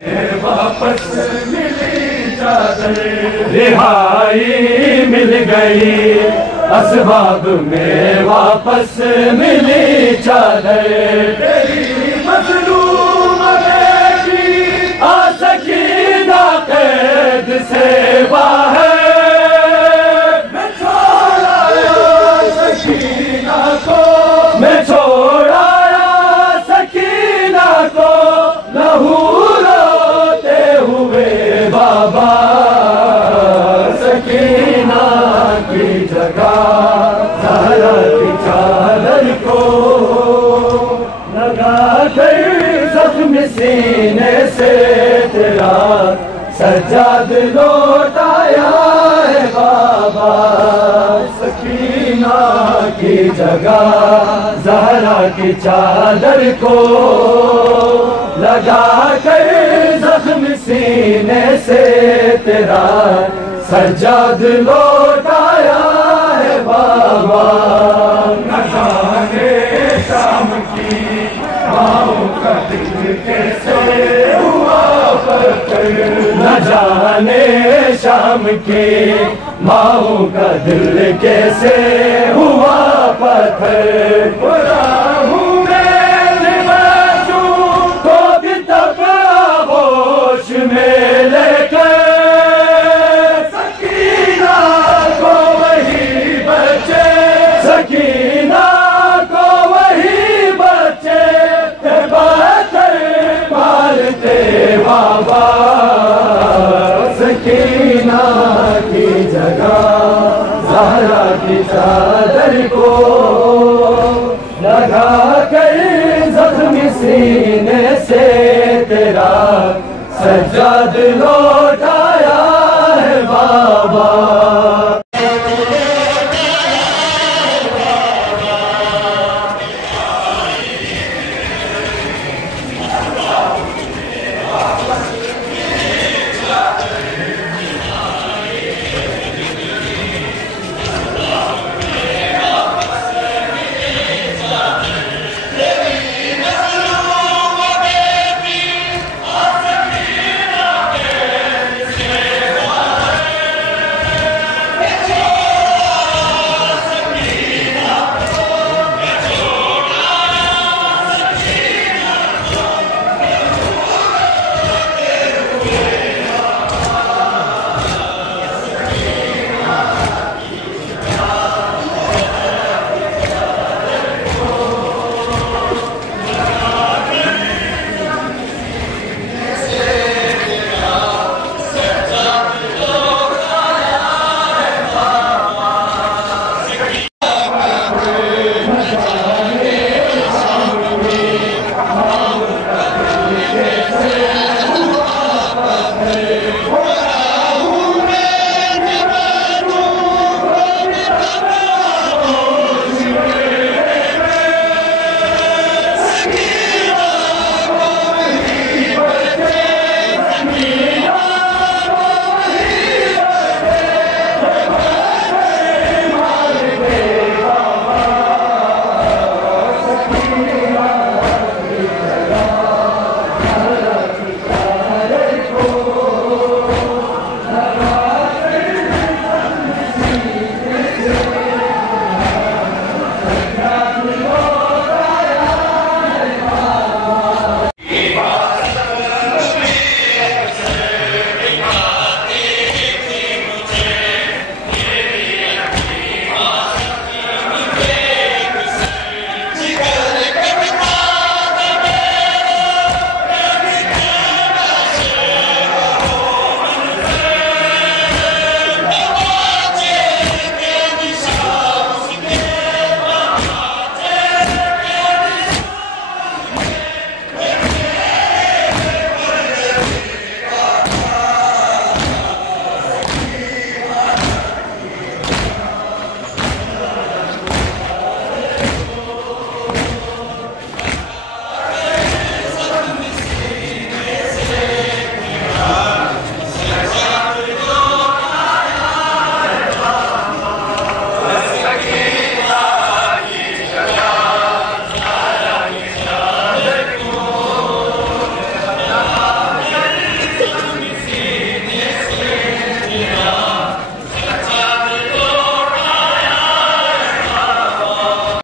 वापस मिली चादर, रिहाई मिल गई असबाब में, वापस मिली चादर। तेरी मजलूम बेटी आ सकी ना कैद से बाहर, मैं छोड़ आया सकीना को, मैं छोड़ आया सकीना को, लहू बाबा सकीना की जगह ज़हरा की चादर को लगा कर ज़ख्म सीने से तेरा सज्जाद लौट आया है बाबा। सकीना की जगह ज़हरा की चादर को लगा कर ज़ख्म सीने से तेरा सज्जाद लौट आया है बाबा। न जाने शाम की माओ का दिल कैसे हुआ पत्थर, न जाने शाम की माओ का दिल कैसे हुआ पत्थर। बुरा हूँ में लेकर सकीना को वही बचे, सकीना को वही बचे, बातर मारते बाबा। सकीना की जगह ज़हरा की चादर को लगा कर ज़ख्म सीने से तेरा सज्जाद लौट आया है बाबा।